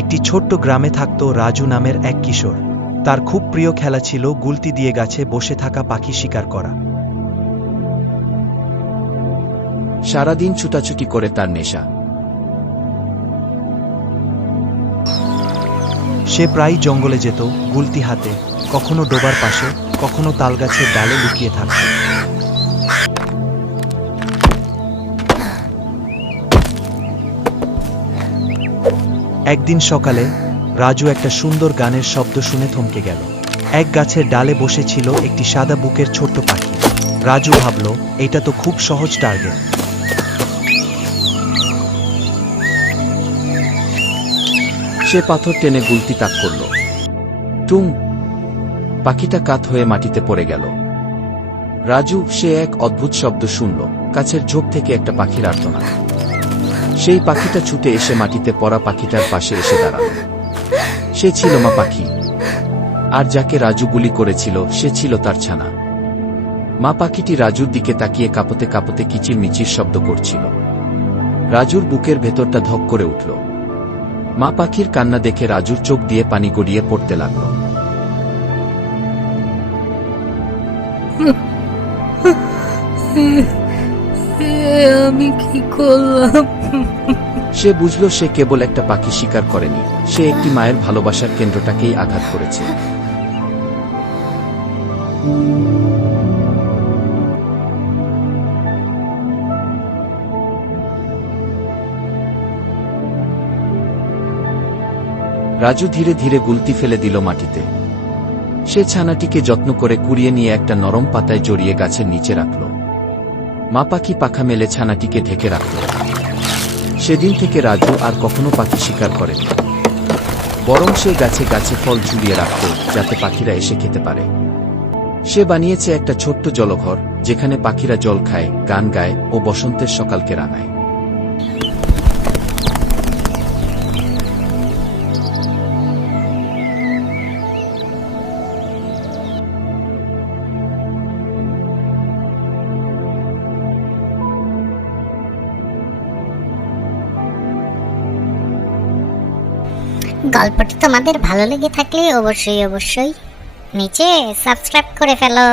একটি ছোট্ট গ্রামে থাকত রাজু নামের এক কিশোর। তার খুব প্রিয় খেলা ছিল গুলতি দিয়ে গাছে বসে থাকা পাখি শিকার করা। সারাদিন ছুটাছুটি করে তার নেশা। সে প্রায়ই জঙ্গলে যেত গুলতি হাতে, কখনো ডোবার পাশে, কখনো তালগাছের ডালে লুকিয়ে থাকত। একদিন সকালে রাজু একটা সুন্দর গানের শব্দ শুনে থমকে গেল। এক গাছের ডালে বসেছিল একটি সাদা বুকের ছোট্ট পাখি। রাজু ভাবল, এটা তো খুব সহজ টার্গেট। সে পাথর টেনে গুলতি তাক করল। টুং! পাখিটা কাত হয়ে মাটিতে পড়ে গেল। রাজু সে এক অদ্ভুত শব্দ শুনল, কাছের ঝোপ থেকে একটা পাখির আর্তনাদ। সেই পাখিটা ছুটে এসে মাটিতে পড়া পাখিটার পাশে এসে দাঁড়াল। সে ছিল মা পাখি, আর যাকে রাজু গুলি করেছিল সে ছিল তার ছানা। মা পাখিটি রাজুর দিকে তাকিয়ে কাঁপতে কাঁপতে কিচিরমিচির শব্দ করছিল। রাজুর বুকের ভেতরটা ধক করে উঠল। মা পাখির কান্না দেখে রাজুর চোখ দিয়ে পানি গড়িয়ে পড়তে লাগল। আমি কি করলাম? সে বুঝল সে কেবল একটা পাখি শিকার করেনি, সে একটি মায়ের ভালোবাসার কেন্দ্রটাকেই আঘাত করেছে। রাজু ধীরে ধীরে গুলতি ফেলে দিল মাটিতে। সে ছানাটিকে যত্ন করে কুড়িয়ে নিয়ে একটা নরম পাতায় জড়িয়ে গাছের নিচে রাখল। মা পাখি পাখা মেলে ছানাটিকে ঢেকে রাখল। সেদিন থেকে রাজু আর কখনো পাখি শিকার করেনি, বরং সে গাছে গাছে ফল ঝুলিয়ে রাখত যাতে পাখিরা এসে খেতে পারে। সে বানিয়েছে একটা ছোট্ট জলঘর, যেখানে পাখিরা জল খায়, গান গায় ও বসন্তের সকালকে রাঙায়। গল্পটি তোমাদের ভালো লেগে থাকলে অবশ্যই নিচে সাবস্ক্রাইব করে ফেলো।